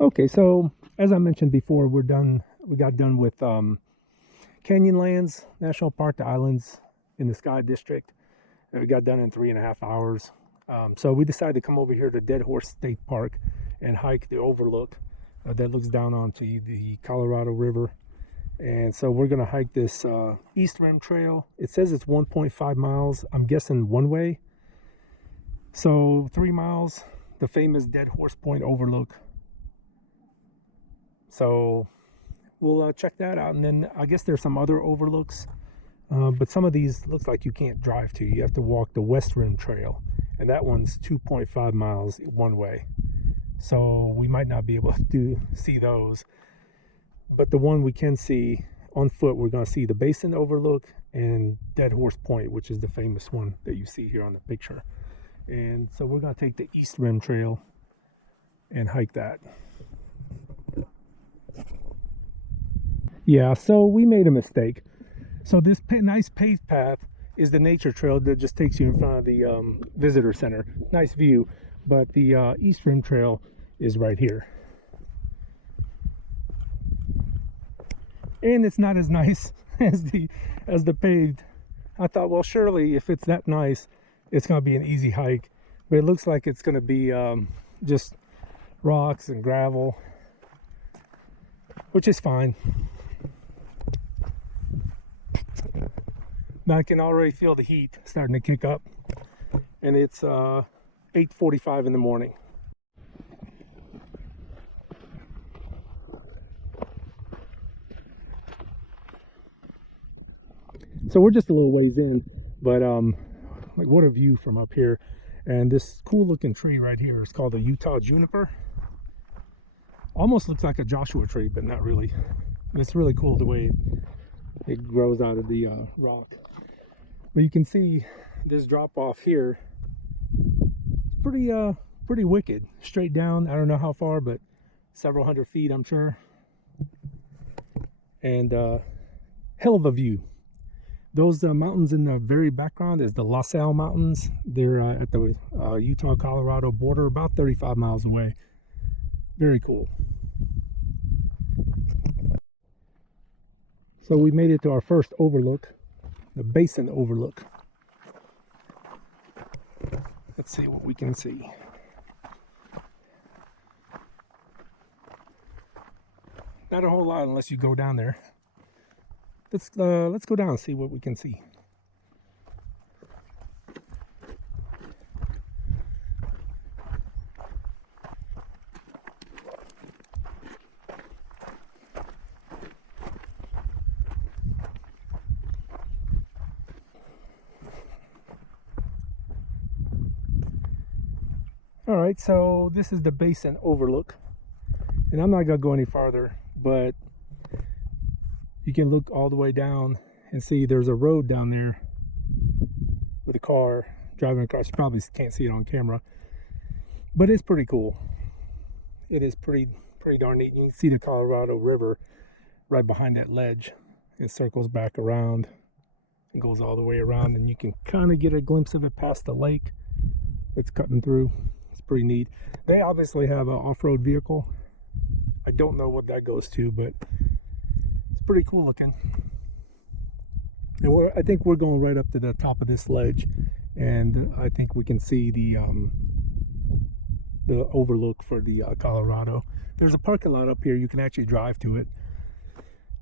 Okay, so as I mentioned before, we got done with Canyonlands National Park, the islands in the Sky District. And we got done in 3.5 hours. So we decided to come over here to Deadhorse State Park and hike the Overlook that looks down onto the Colorado River. And so we're going to hike this East Rim Trail. It says it's 1.5 miles. I'm guessing one way. So 3 miles, the famous Deadhorse Point Overlook. So we'll check that out, and then I guess there's some other overlooks, but some of these looks like you can't drive to. You have to walk the West Rim Trail, and that one's 2.5 miles one way. So we might not be able to see those, but the one we can see on foot, we're going to see the Basin Overlook and Deadhorse Point, which is the famous one that you see here on the picture. And so we're going to take the East Rim Trail and hike that. Yeah, so we made a mistake. So this nice paved path is the nature trail that just takes you in front of the visitor center. Nice view, but the East Rim Trail is right here. And it's not as nice as the paved. I thought, well, surely if it's that nice, it's going to be an easy hike. But it looks like it's going to be just rocks and gravel, which is fine. I can already feel the heat starting to kick up, and it's 8:45 in the morning. So we're just a little ways in, but like, what a view from up here. And this cool looking tree right here is called a Utah juniper. Almost looks like a Joshua tree, but not really. It's really cool the way it grows out of the rock. But you can see this drop off here. It's pretty wicked. Straight down, I don't know how far, but several hundred feet, I'm sure. And hell of a view. Those mountains in the very background is the La Salle Mountains. They're at the Utah-Colorado border, about 35 miles away. Very cool. So we made it to our first overlook, the Basin Overlook. Let's see what we can see. Not a whole lot unless you go down there. Let's go down and see what we can see. All right, so this is the Basin Overlook, and I'm not gonna go any farther, but you can look all the way down and see there's a road down there with a car driving across. You probably can't see it on camera, but it's pretty cool. It is pretty darn neat. You can see the Colorado River right behind that ledge. It circles back around and goes all the way around, and you can kind of get a glimpse of it past the lake it's cutting through. It's pretty neat. They obviously have an off-road vehicle. I don't know what that goes to, but it's pretty cool looking. And I think we're going right up to the top of this ledge, and I think we can see the overlook for the Colorado. There's a parking lot up here. You can actually drive to it,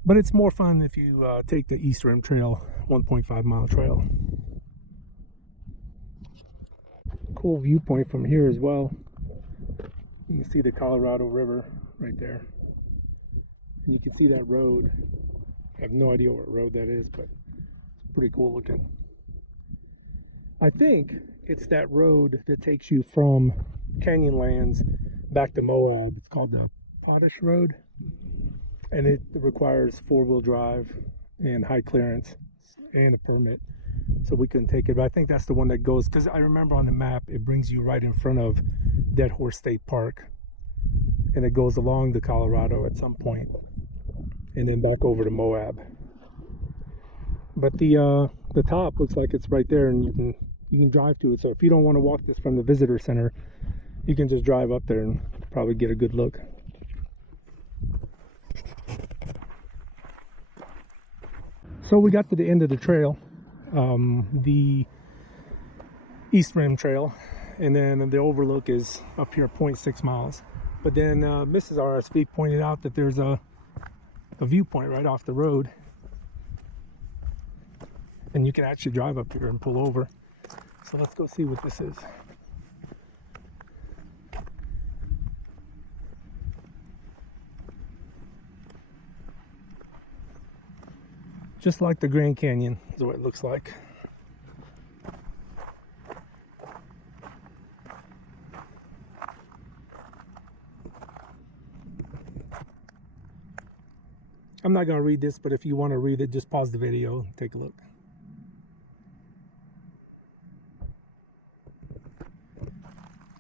but it's more fun if you take the East Rim Trail, 1.5 mile trail. Cool viewpoint from here as well. You can see the Colorado River right there, and you can see that road. I have no idea what road that is, but it's pretty cool looking. I think it's that road that takes you from Canyonlands back to Moab. It's called the Potash Road, and it requires four-wheel drive and high clearance and a permit, so we couldn't take it. But I think that's the one that goes, because I remember on the map it brings you right in front of Deadhorse State Park, and it goes along the Colorado at some point and then back over to Moab. But the top looks like it's right there, and you can drive to it. So if you don't want to walk this from the visitor center, you can just drive up there and probably get a good look. So we got to the end of the trail, the East Rim Trail, and then the Overlook is up here 0.6 miles. But then Mrs. RSV pointed out that there's a viewpoint right off the road, and you can actually drive up here and pull over. So let's go see what this is. Just like the Grand Canyon is what it looks like. I'm not going to read this, but if you want to read it, just pause the video and take a look.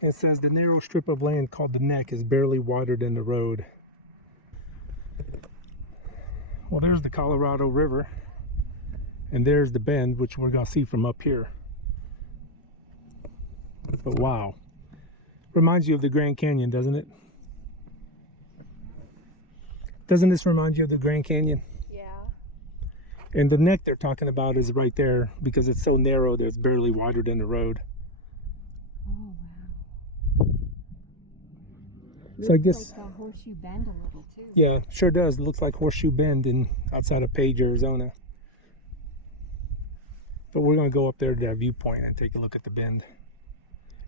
It says the narrow strip of land called the Neck is barely wider than the road. Well, there's the Colorado River, and there's the bend, which we're going to see from up here. But wow, reminds you of the Grand Canyon, doesn't it? Doesn't this remind you of the Grand Canyon? Yeah. And the neck they're talking about is right there because it's so narrow that it's barely wider than the road. Oh, wow. So I guess like Horseshoe Bend a little too. Yeah, sure does. It looks like Horseshoe Bend outside of Page, Arizona. But we're going to go up there to that viewpoint and take a look at the bend.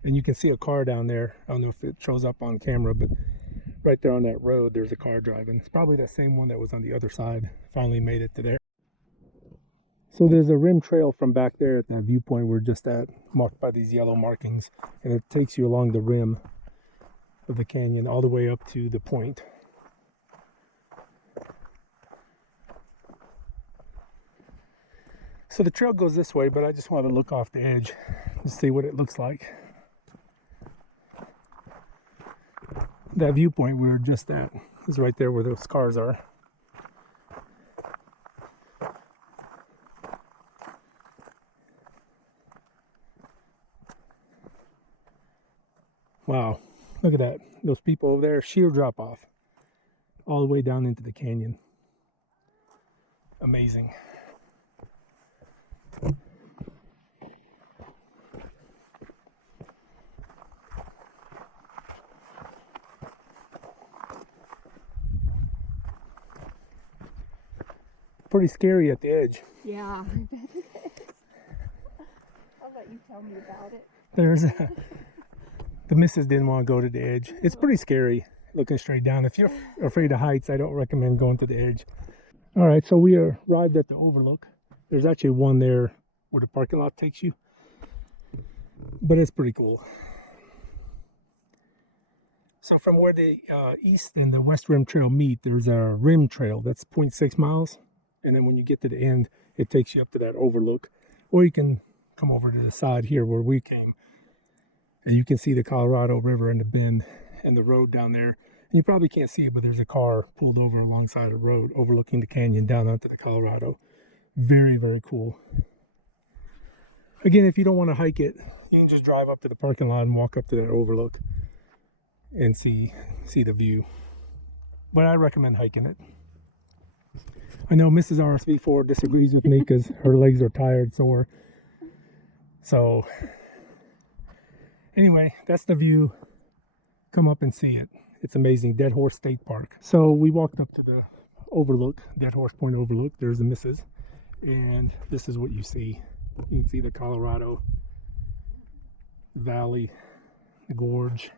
And you can see a car down there. I don't know if it shows up on camera, but right there on that road, there's a car driving. It's probably that same one that was on the other side. Finally made it to there. So there's a rim trail from back there at that viewpoint we're just at, marked by these yellow markings. And it takes you along the rim of the canyon all the way up to the point. So the trail goes this way, but I just want to look off the edge and see what it looks like. That viewpoint we were just at is right there where those cars are. Wow, look at that. Those people over there, sheer drop off all the way down into the canyon. Amazing. Pretty scary at the edge. Yeah, I bet it is. I'll let you tell me about it. The missus didn't want to go to the edge. It's pretty scary looking straight down. If you're afraid of heights, I don't recommend going to the edge. All right, so we arrived at the Overlook. There's actually one there where the parking lot takes you, but it's pretty cool. So from where the East and the West Rim Trail meet, there's a rim trail that's 0.6 miles. And then when you get to the end, it takes you up to that Overlook. Or you can come over to the side here where we came. And you can see the Colorado River and the bend and the road down there. And you probably can't see it, but there's a car pulled over alongside the road overlooking the canyon down onto the Colorado. Very, very cool. Again, if you don't want to hike it, you can just drive up to the parking lot and walk up to that Overlook and see the view. But I recommend hiking it. I know Mrs. RSV4 disagrees with me because her legs are tired, sore. So anyway, that's the view. Come up and see it. It's amazing. Deadhorse State Park. So we walked up to the Overlook, Deadhorse Point Overlook. There's the missus. And this is what you see. You can see the Colorado Valley, the gorge,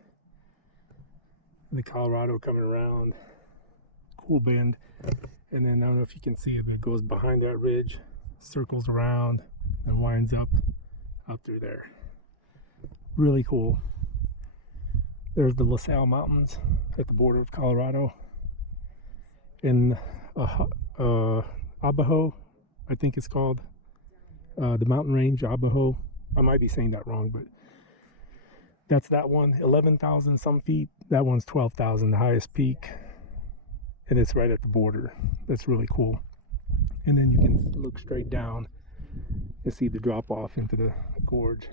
the Colorado coming around. Cool bend. And then I don't know if you can see it, but it goes behind that ridge, circles around, and winds up out through there. Really cool. There's the LaSalle Mountains at the border of Colorado. In Abajo, I think it's called. The mountain range, Abajo. I might be saying that wrong, but that's that one. 11,000 some feet. That one's 12,000, the highest peak. And it's right at the border. That's really cool. And then you can look straight down and see the drop off into the gorge.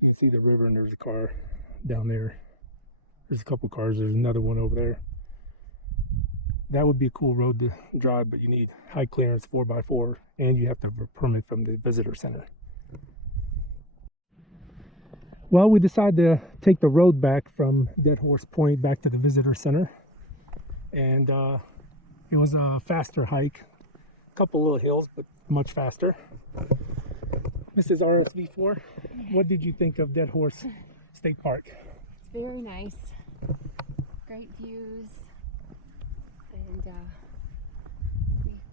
You can see the river, and there's a car down there. There's a couple cars. There's another one over there. that would be a cool road to drive, but you need high clearance 4x4 and you have to have a permit from the visitor center. Well, we decided to take the road back from Deadhorse Point back to the visitor center, and it was a faster hike, a couple little hills, but much faster. Mrs. RSV4, what did you think of Deadhorse State Park? It's very nice. Great views. And we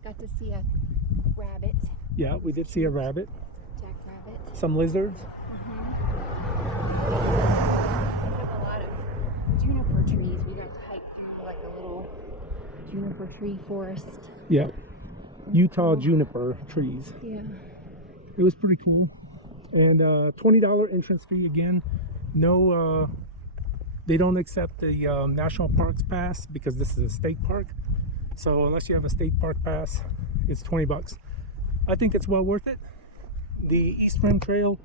got to see a rabbit. Yeah, we did see a rabbit. Jackrabbit. Some lizards. We have a lot of juniper trees. We got to hike through like a little juniper tree forest. Yeah, Utah juniper trees. Yeah. It was pretty cool. And $20 entrance fee again. No, they don't accept the National Parks Pass because this is a state park. So unless you have a state park pass, it's 20 bucks. I think it's well worth it. The East Rim Trail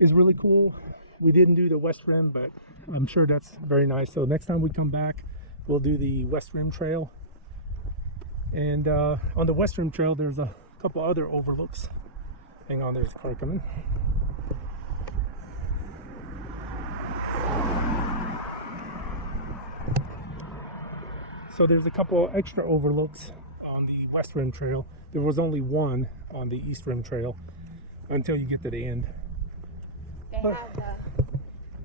is really cool. We didn't do the West Rim, but I'm sure that's very nice. So next time we come back, we'll do the West Rim Trail. And on the West Rim Trail, there's a couple other overlooks. Hang on, there's a car coming. So there's a couple extra overlooks on the West Rim Trail. There was only one on the East Rim Trail until you get to the end. They have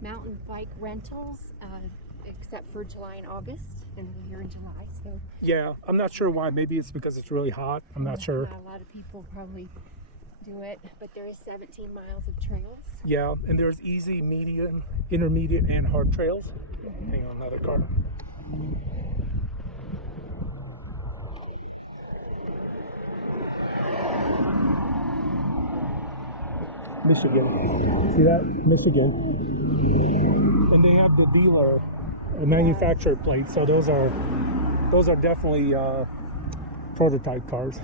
mountain bike rentals, except for July and August, and we're here in July, so Yeah, I'm not sure why. Maybe it's because it's really hot. I'm not sure. not a lot of people probably do it, but there is 17 miles of trails. Yeah, and there's easy, medium, intermediate, and hard trails. Hang on, another car. Michigan. See that? Michigan. And they have the dealer manufactured plates, so those are definitely prototype cars.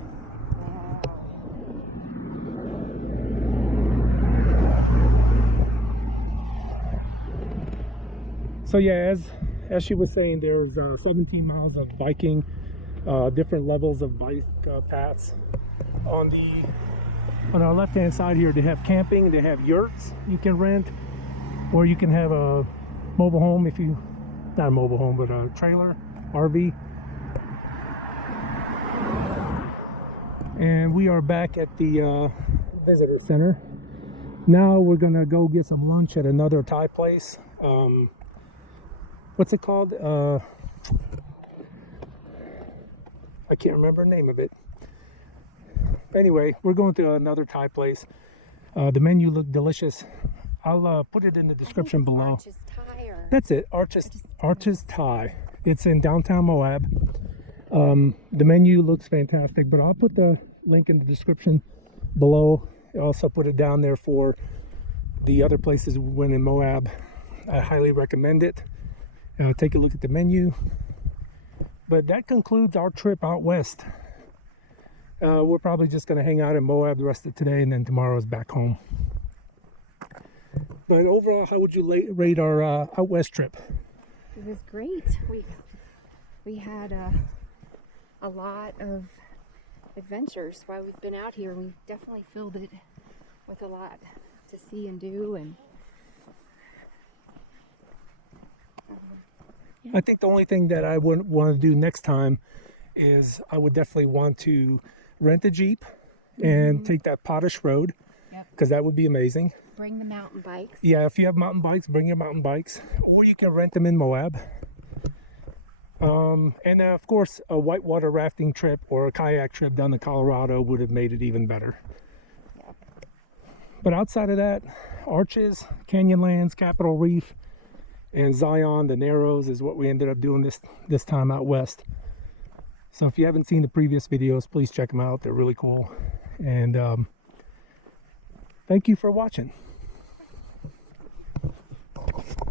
So yeah, as she was saying, there's 17 miles of biking, different levels of bike paths. On our left hand side here, they have camping, they have yurts you can rent, or you can have a mobile home, if you, not a mobile home, but a trailer, RV. And we are back at the visitor center. Now we're gonna go get some lunch at another Thai place. What's it called? I can't remember the name of it. Anyway, we're going to another Thai place. The menu looked delicious. I'll put it in the description below. Arches Thai, or That's it, Arches Thai. It's in downtown Moab. The menu looks fantastic, but I'll put the link in the description below. I'll also put it down there for the other places we went in Moab. I highly recommend it. Take a look at the menu. But that concludes our trip out west. We're probably just going to hang out in Moab the rest of today, and then tomorrow is back home. But overall, how would you rate our out west trip? it was great. We had a lot of adventures while we've been out here. We definitely filled it with a lot to see and do, and I think the only thing that I would want to do next time is I would definitely want to rent a Jeep and take that Potash Road, because that would be amazing. bring the mountain bikes. Yeah, if you have mountain bikes, bring your mountain bikes, or you can rent them in Moab. And of course, a whitewater rafting trip or a kayak trip down to Colorado would have made it even better. Yep. But outside of that, Arches, Canyonlands, Capitol Reef, and Zion, the Narrows is what we ended up doing this time out west. So if you haven't seen the previous videos, please check them out. They're really cool. And thank you for watching.